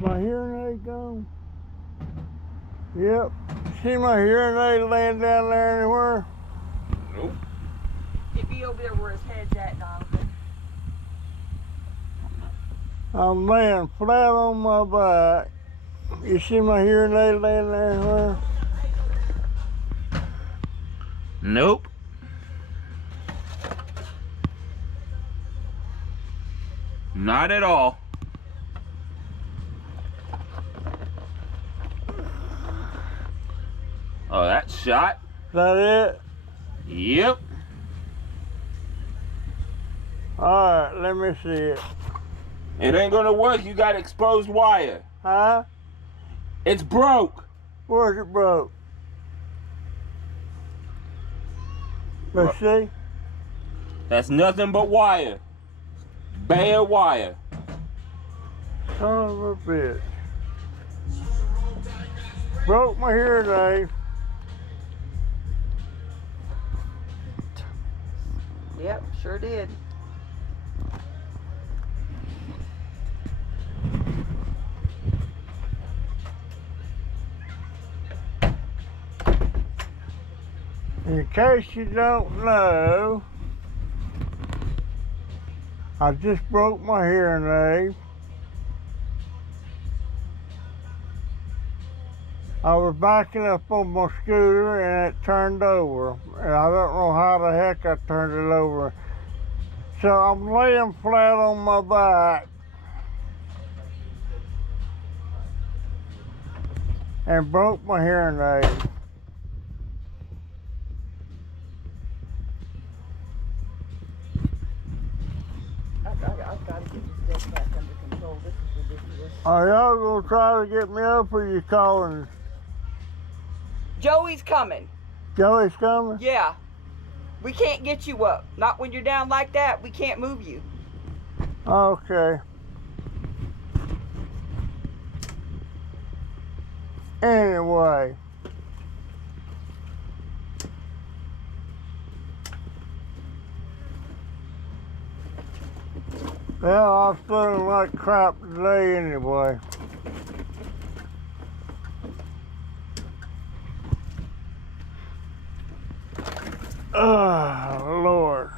My hearing aid gone? Yep. See my hearing aid laying down there anywhere? Nope. It'd be over there where his head's at, Donovan. I'm laying flat on my back. You see my hearing aid laying there anywhere? Nope. Not at all. Oh, that's shot. Is that it? Yep. Alright, let me see it. It ain't gonna work. You got exposed wire. Huh? It's broke. Where's it broke? Let's see. That's nothing but wire. Bare wire. Son of a bitch. Broke my hearing aid. Yep, sure did. In case you don't know, I just broke my hearing aid. I was backing up on my scooter and it turned over. And I don't know how the heck I turned it over. So I'm laying flat on my back and broke my hearing aid. I've got to get this back under control. This is ridiculous. Are y'all gonna try to get me up or you calling? Joey's coming. Joey's coming? Yeah. We can't get you up. Not when you're down like that. We can't move you. Okay. Anyway. Well, I was feeling like crap today anyway. Oh, Lord.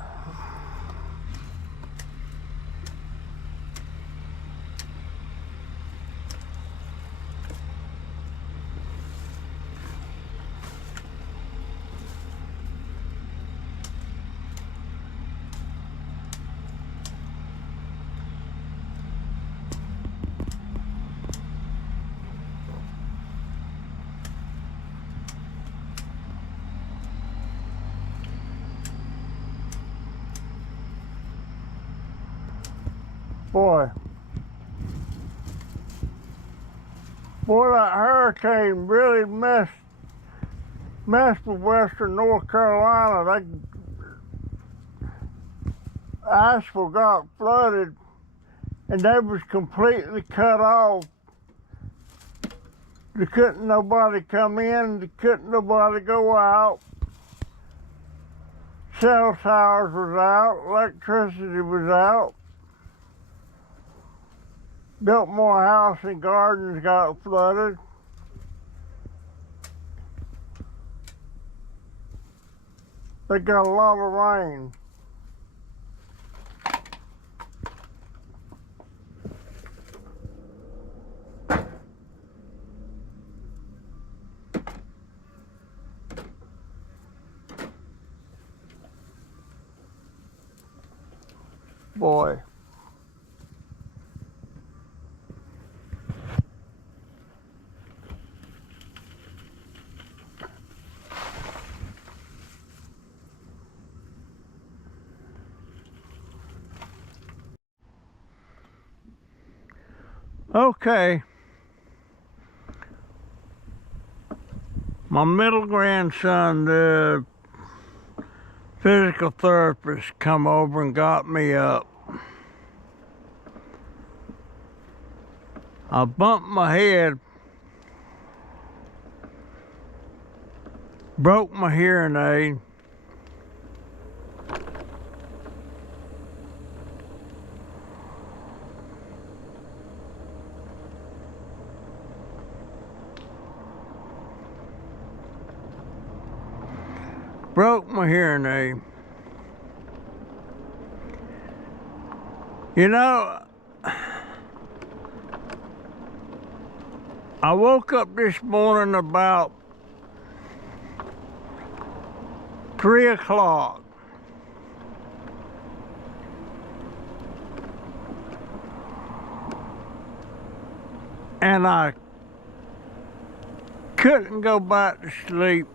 Boy, that hurricane really messed with western North Carolina. Asheville got flooded and they was completely cut off. There couldn't nobody come in, there couldn't nobody go out. Cell towers was out, electricity was out. Biltmore House and Gardens got flooded. They got a lot of rain. Boy. Okay. My middle grandson, the physical therapist, come over and got me up. I bumped my head, broke my hearing aid. Broke my hearing aid. You know, I woke up this morning about 3 o'clock. And I couldn't go back to sleep.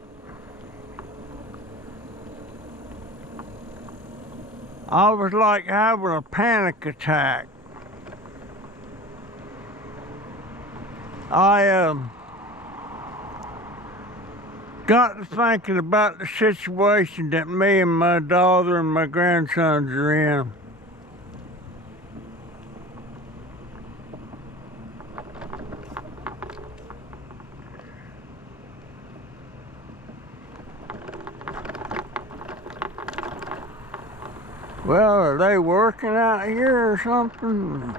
I was like having a panic attack. I got to thinking about the situation that me and my daughter and my grandsons are in. Well, are they working out here or something?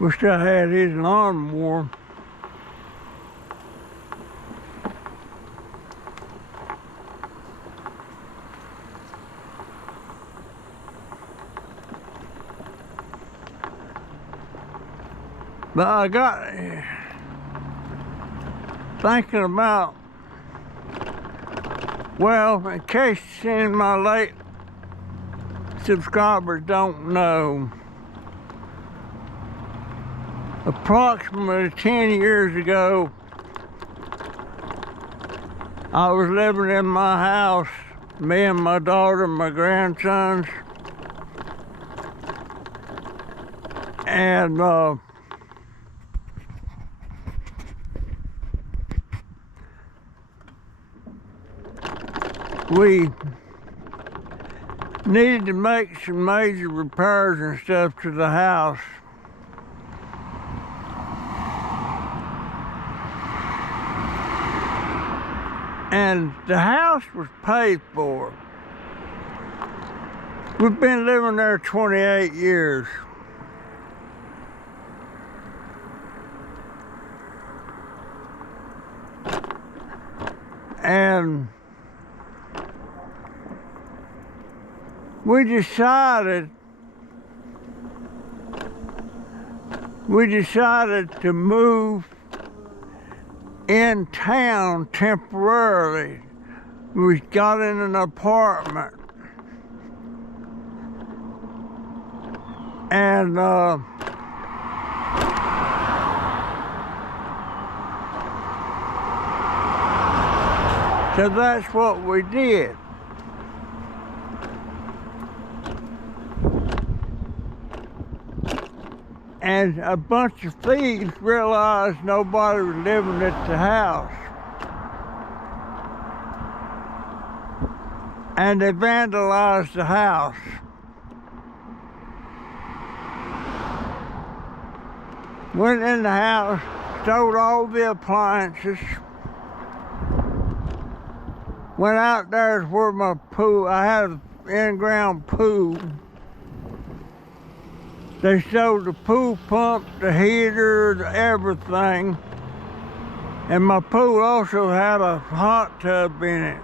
Wish I had his lawnmower. But I got thinking about, well, in case any of my late subscribers don't know, approximately 10 years ago, I was living in my house, me and my daughter and my grandsons, and we needed to make some major repairs and stuff to the house. And the house was paid for. We've been living there 28 years. And we decided to move in town temporarily. We got in an apartment, and so that's what we did. And a bunch of thieves realized nobody was living at the house. And they vandalized the house. Went in the house, stole all the appliances. Went out there where my pool, I had an in-ground pool. They stole the pool pump, the heater, everything. And my pool also had a hot tub in it.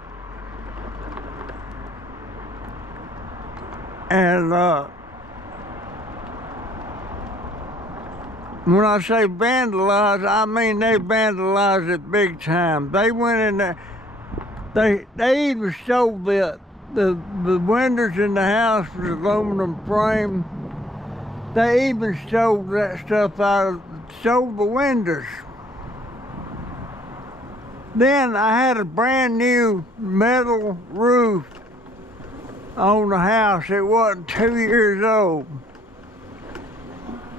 And when I say vandalized, I mean they vandalized it big time. They went in there, they even stole the windows in the house with aluminum frame. They even stole that stuff out of stole the windows. Then I had a brand new metal roof on the house. It wasn't 2 years old.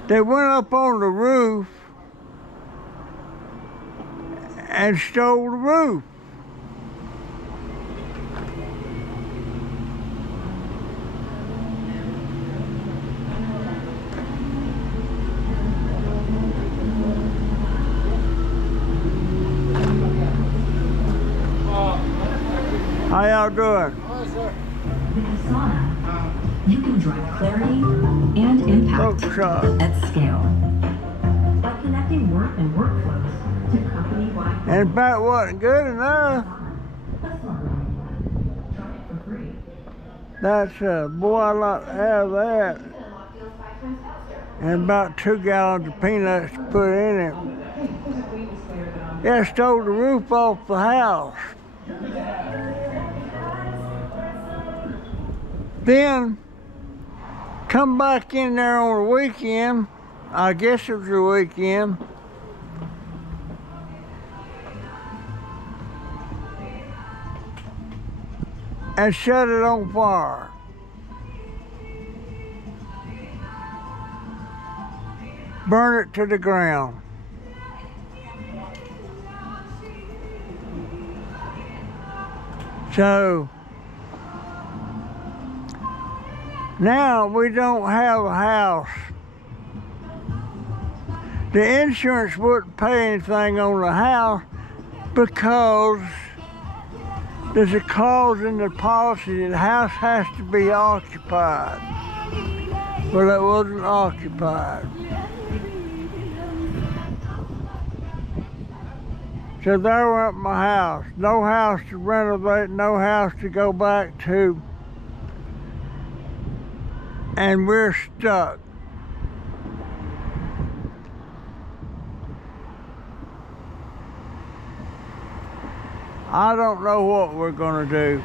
They went up on the roof and stole the roof. How y'all doing? With Asana, you can drive clarity and impact at scale by connecting work and workflows to company-wide. And if that wasn't good enough, Try it for free. that's boy, I'd like to have that. And about 2 gallons of peanuts to put in it. Yeah, stole the roof off the house. Then come back in there on the weekend. I guess it was the weekend. And set it on fire. Burn it to the ground. So now we don't have a house. The insurance wouldn't pay anything on the house because there's a clause in the policy that the house has to be occupied. Well, it wasn't occupied. So there went my house. No house to renovate, no house to go back to. And we're stuck. I don't know what we're gonna do.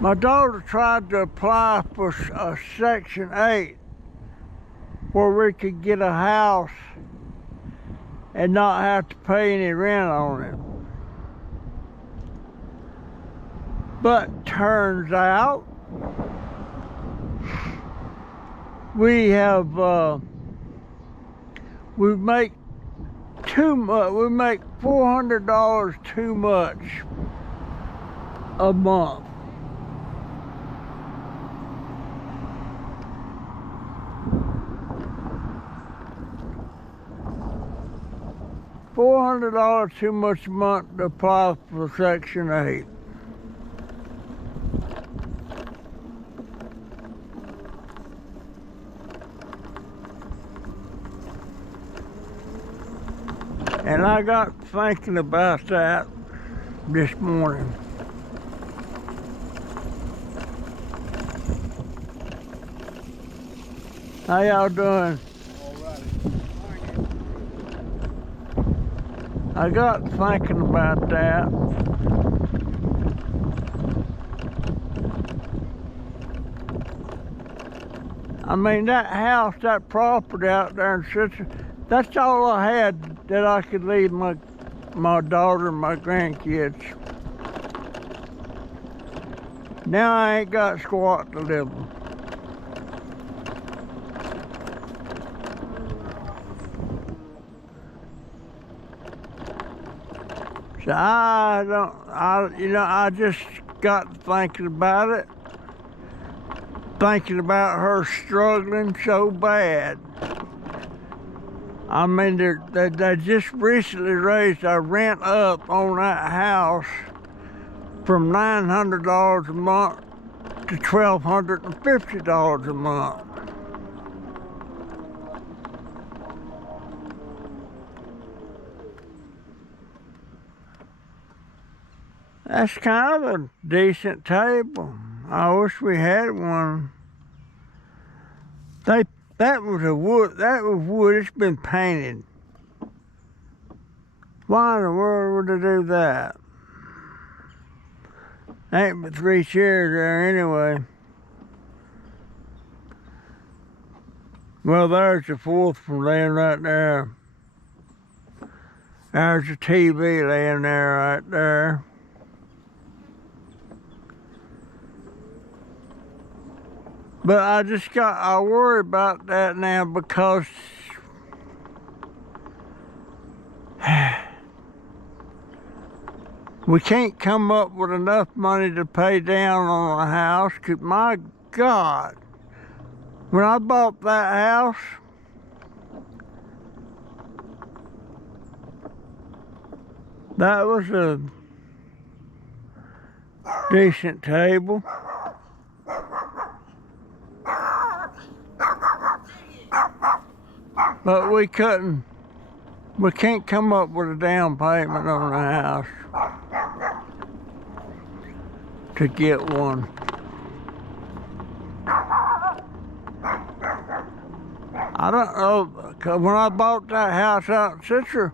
My daughter tried to apply for a Section 8 where we could get a house and not have to pay any rent on it. But turns out we have we make too much. We make $400 too much a month. $400 too much a month to apply for Section 8. And I got thinking about that this morning. How y'all doing? I got thinking about that. I mean, that house, that property out there in Citrus, that's all I had that I could leave my daughter and my grandkids. Now I ain't got squat to live in. So I just got thinking about it. Thinking about her struggling so bad. I mean, they just recently raised our rent up on that house from $900 a month to $1,250 a month. That's kind of a decent table. I wish we had one. That was wood. It's been painted. Why in the world would they do that? Ain't but 3 chairs there anyway. Well, there's the 4th one laying right there. There's the TV laying there right there. But I worry about that now because we can't come up with enough money to pay down on a house. 'Cause my God, when I bought that house, that was a decent table. But we can't come up with a down payment on the house to get one. I don't know, 'cause when I bought that house out in Citra,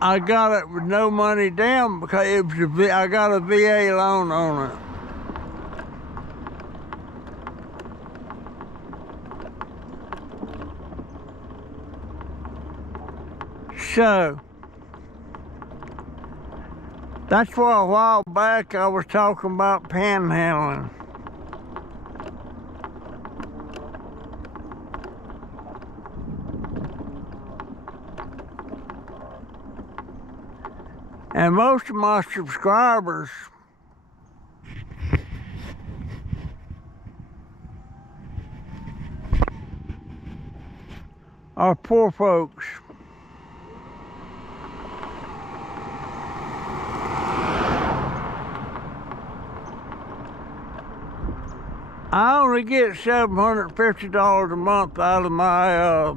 I got it with no money down because I got a VA loan on it. So, that's why a while back I was talking about panhandling. And most of my subscribers are poor folks. I only get $750 a month out of my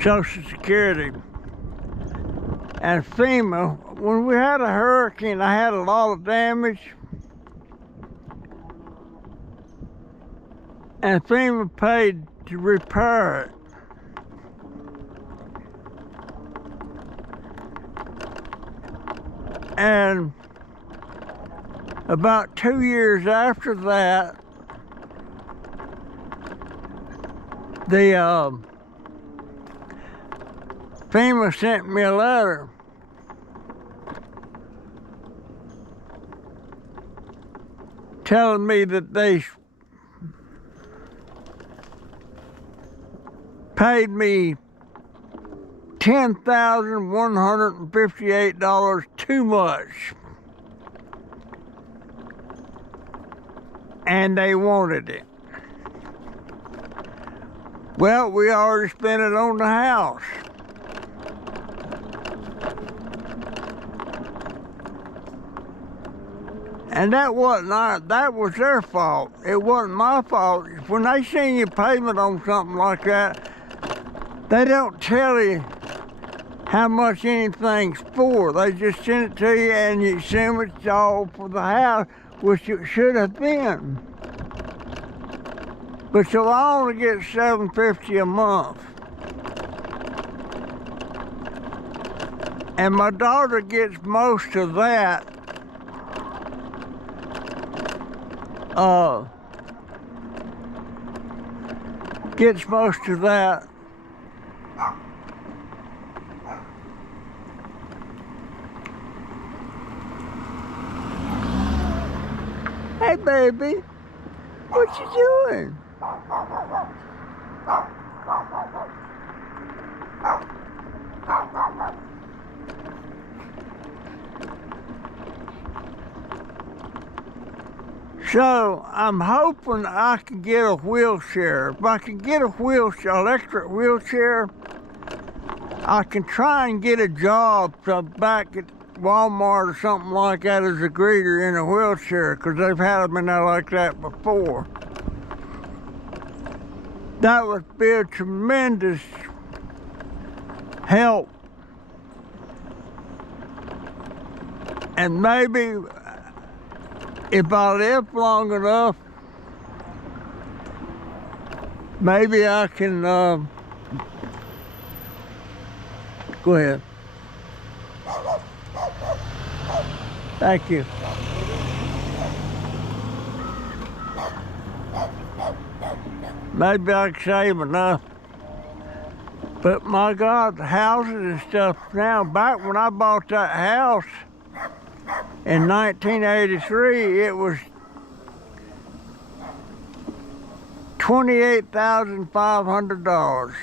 Social Security. And FEMA, when we had a hurricane, I had a lot of damage. And FEMA paid to repair it. And about 2 years after that, the FEMA sent me a letter telling me that they paid me $10,158 too much. And they wanted it. Well, we already spent it on the house. And that was their fault. It wasn't my fault. When they send you payment on something like that, they don't tell you how much anything's for. They just send it to you and you assume it's all for the house, which it should have been. But so I only get $750 a month. And my daughter gets most of that. Gets most of that. Hey, baby, what you doing? So I'm hoping I can get a wheelchair. If I can get a wheelchair, electric wheelchair, I can try and get a job back at Walmart or something like that as a greeter in a wheelchair, because they've had them in there like that before. That would be a tremendous help. And maybe if I live long enough, maybe I can, go ahead. Thank you. Maybe I can save enough. But my God, the houses and stuff now, back when I bought that house in 1983, it was $28,500.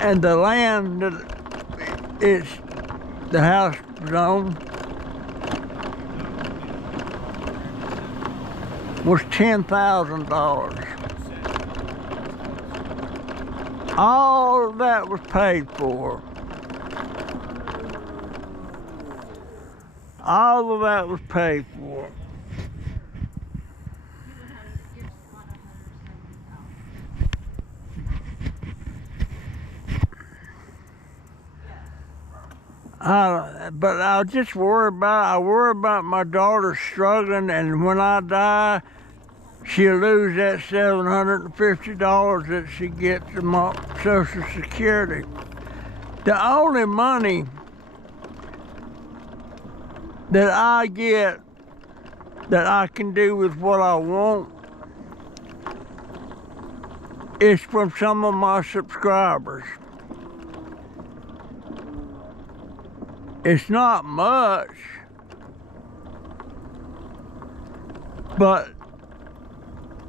And the land that the house was on was $10,000. All of that was paid for. All of that was paid for. But I just worry about my daughter struggling, and when I die, she'll lose that $750 that she gets from Social Security. The only money that I get that I can do with what I want is from some of my subscribers. It's not much, but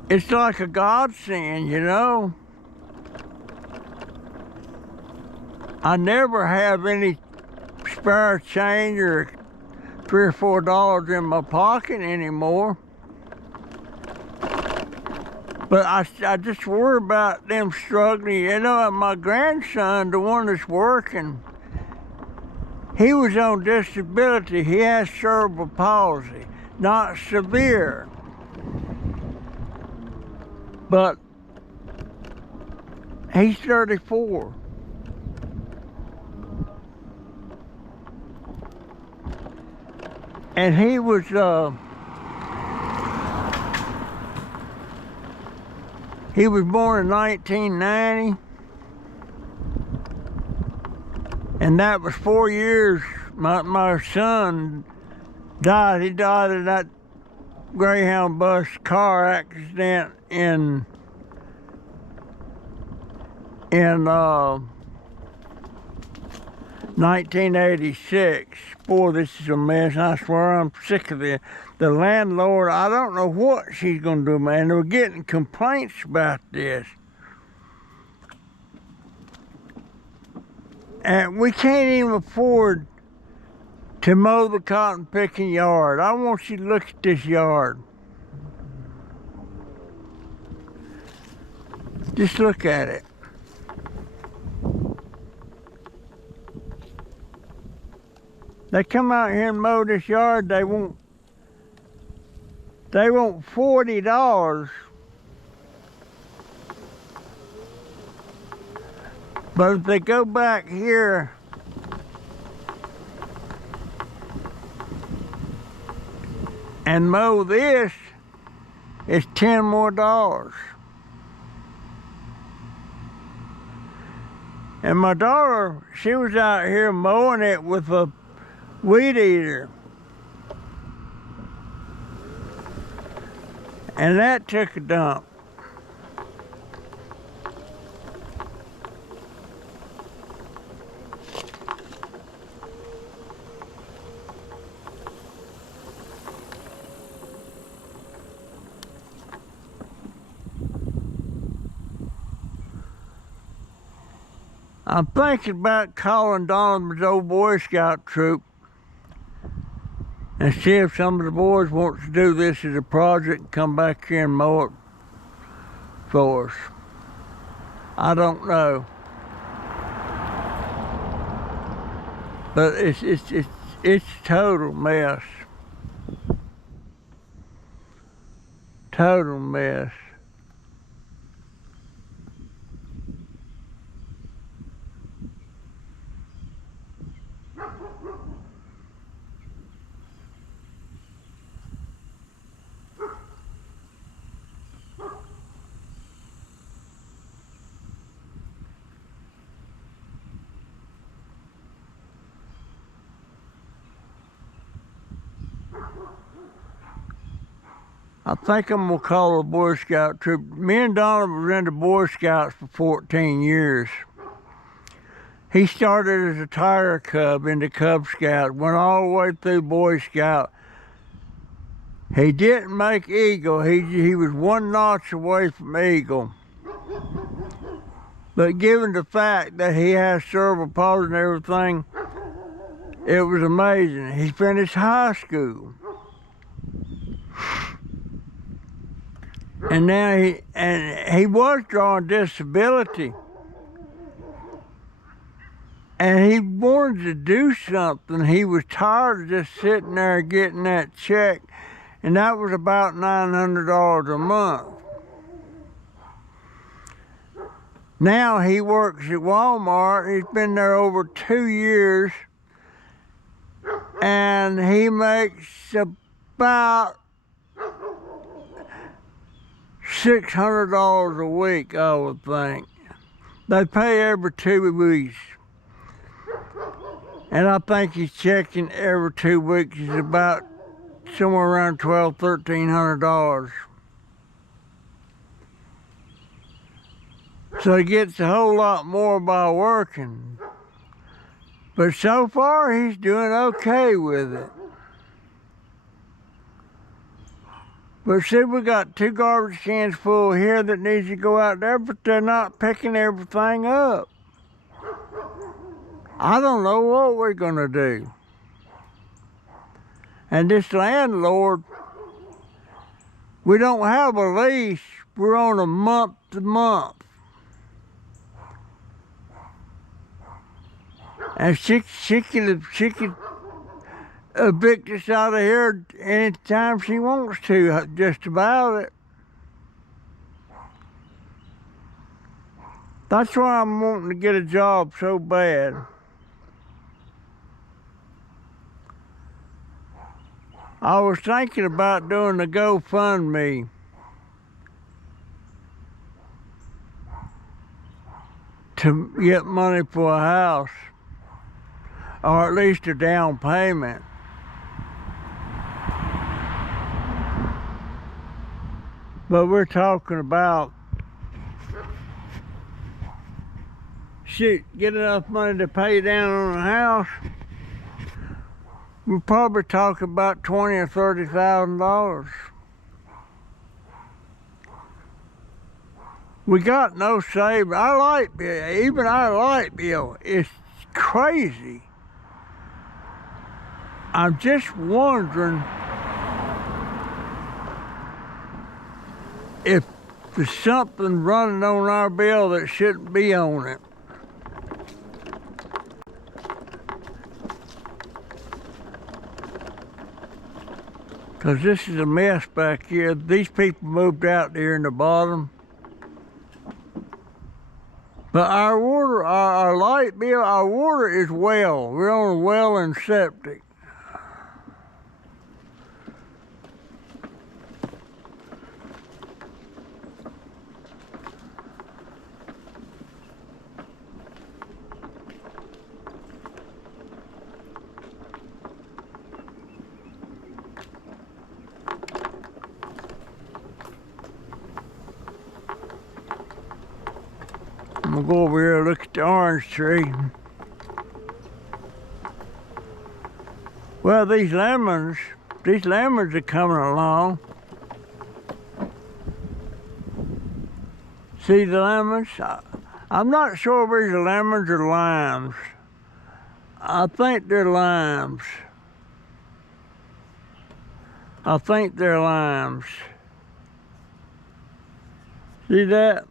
it's like a godsend, you know? I never have any spare change or $3 or $4 in my pocket anymore. But I just worry about them struggling. You know, my grandson, the one that's working, he was on disability. He has cerebral palsy, not severe. But he's 34. And he was born in 1990. And that was 4 years. My son died. He died in that Greyhound bus car accident in 1986. Boy, this is a mess. I swear I'm sick of it. The landlord, I don't know what she's gonna do, man. We're getting complaints about this. And we can't even afford to mow the cotton picking yard. I want you to look at this yard. Just look at it. They come out here and mow this yard, they want $40. But if they go back here and mow this, it's $10 more. And my daughter, she was out here mowing it with a weed eater. And that took a dump. I'm thinking about calling Donovan's old Boy Scout troop and see if some of the boys want to do this as a project and come back here and mow it for us. I don't know. But it's a total mess. Total mess. I think I'm gonna call a Boy Scout troop. Me and Donovan was in the Boy Scouts for 14 years. He started as a tiger cub in the Cub Scout, went all the way through Boy Scout. He didn't make Eagle. He was one notch away from Eagle. But given the fact that he has cerebral palsy and everything, it was amazing. He finished high school. And now he was drawing disability. And he wanted to do something. He was tired of just sitting there getting that check. And that was about $900 a month. Now he works at Walmart. He's been there over 2 years. And he makes about $600 a week, I would think. They pay every 2 weeks. And I think he's checking every 2 weeks is about somewhere around $1,200, $1,300. So he gets a whole lot more by working. But so far, he's doing okay with it. But see, we got 2 garbage cans full here that needs to go out there, but they're not picking everything up. I don't know what we're gonna do. And this landlord, we don't have a lease. We're on a month to month. And she could evict us out of here anytime she wants to, just about it. That's why I'm wanting to get a job so bad. I was thinking about doing the GoFundMe. To get money for a house. Or at least a down payment. But we're talking about, shit, get enough money to pay down on a house. We're probably talking about $20,000 or $30,000. We got no savings. Our light bill, even our light bill, is crazy. I'm just wondering if there's something running on our bill that shouldn't be on it. Because this is a mess back here. These people moved out there in the bottom. But our water, our light bill, our water is well. We're on a well and septic. I'm gonna go over here and look at the orange tree. Well, these lemons are coming along. See the lemons? I'm not sure if these are lemons or limes. I think they're limes. I think they're limes. See that?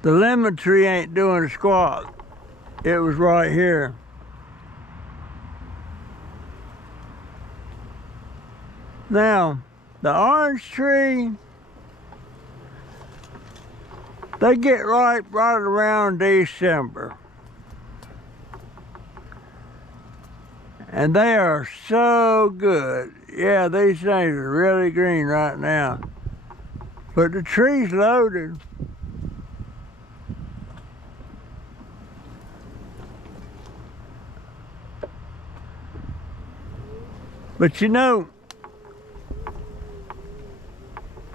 The lemon tree ain't doing a squat. It was right here. Now, the orange tree, they get ripe right around December. And they are so good. Yeah, these things are really green right now. But the tree's loaded. But you know,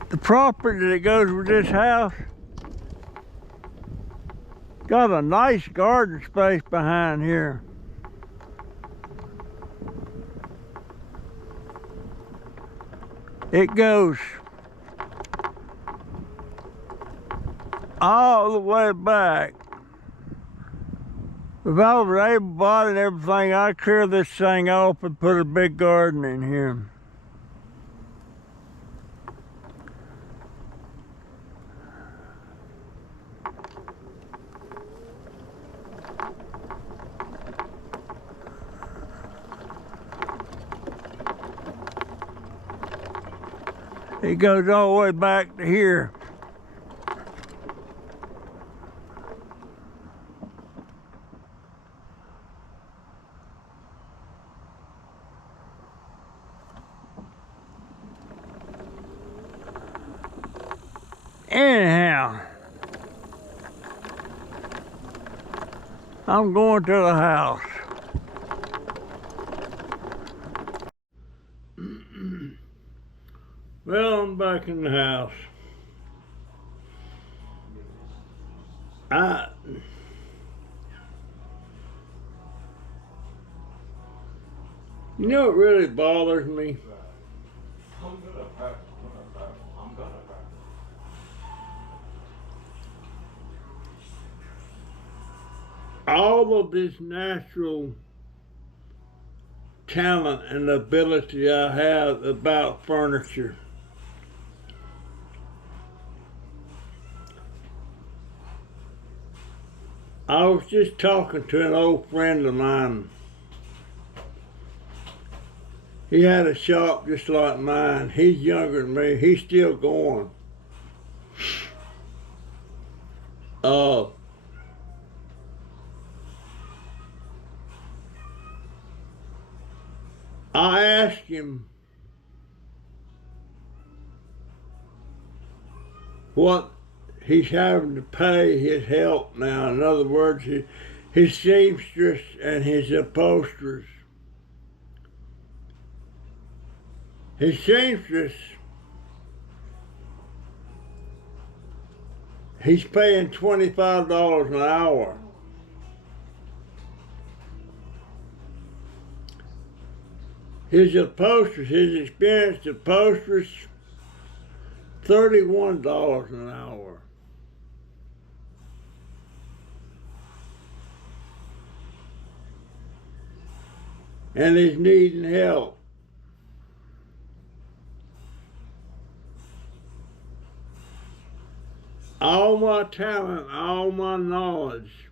the property that goes with this house got a nice garden space behind here. It goes all the way back. If I was able-bodied and everything, I'd clear this thing off and put a big garden in here. It goes all the way back to here. Anyhow, I'm going to the house. Well, I'm back in the house. You know what really bothers me? I'm gonna pack. All of this natural talent and ability I have about furniture. I was just talking to an old friend of mine. He had a shop just like mine. He's younger than me. He's still going. I asked him what he's having to pay his help now. In other words, his seamstress and his upholsterers. His seamstress, he's paying $25 an hour. His upholsterers, his experienced upholsterers, $31 an hour. And he's needing help. All my talent, all my knowledge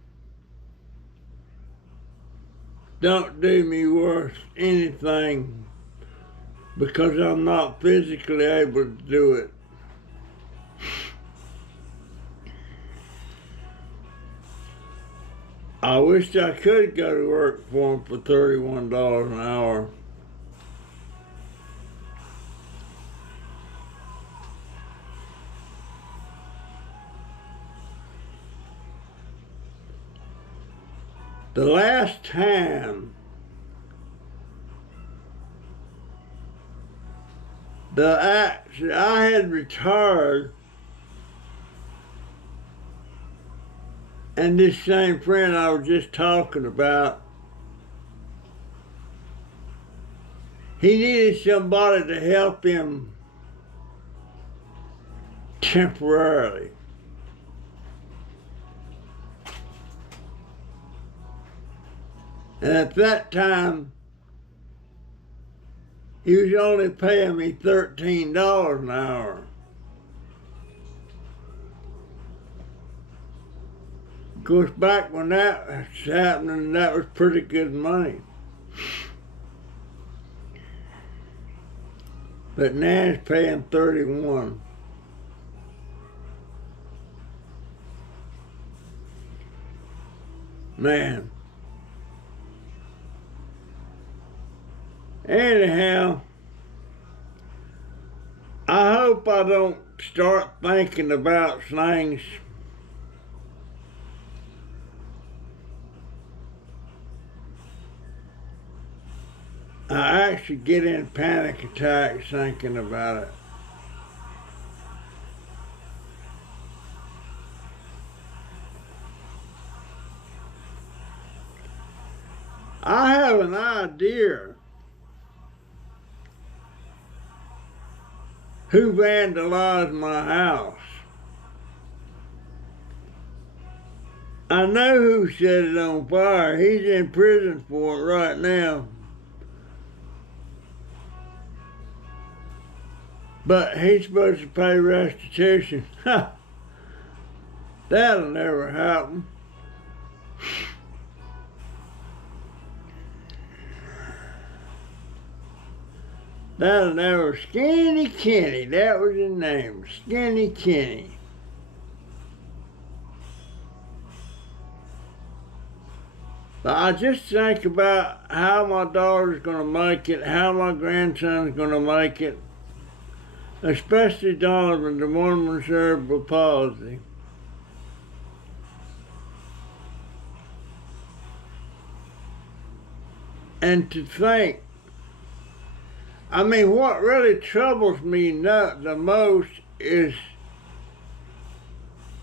don't do me worth anything because I'm not physically able to do it. I wish I could go to work for him for $31 an hour. The last time I had retired, and this same friend I was just talking about, he needed somebody to help him temporarily. And at that time, he was only paying me $13 an hour. Of course, back when that was happening, that was pretty good money. But now he's paying $31. Man. Anyhow, I hope I don't start thinking about things I actually get in panic attacks thinking about it. I have an idea who vandalized my house. I know who set it on fire. He's in prison for it right now. But he's supposed to pay restitution. That'll never happen. That'll never. Skinny Kenny, that was his name. Skinny Kenny. But I just think about how my daughter's gonna make it, how my grandson's gonna make it. Especially Donovan, the one with cerebral palsy. And to think, I mean, what really troubles me the most is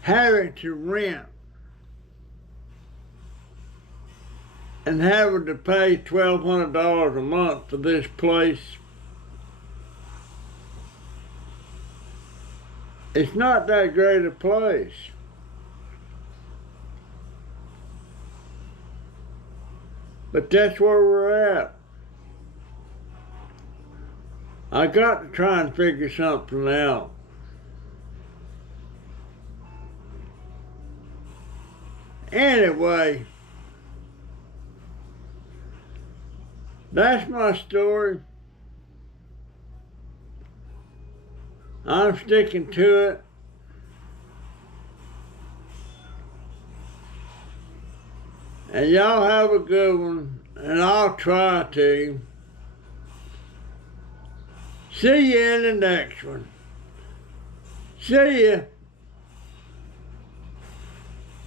having to rent and having to pay $1,200 a month for this place. It's not that great a place. But that's where we're at. I got to try and figure something out. Anyway, that's my story. I'm sticking to it. And y'all have a good one, and I'll try to. See you in the next one. See ya.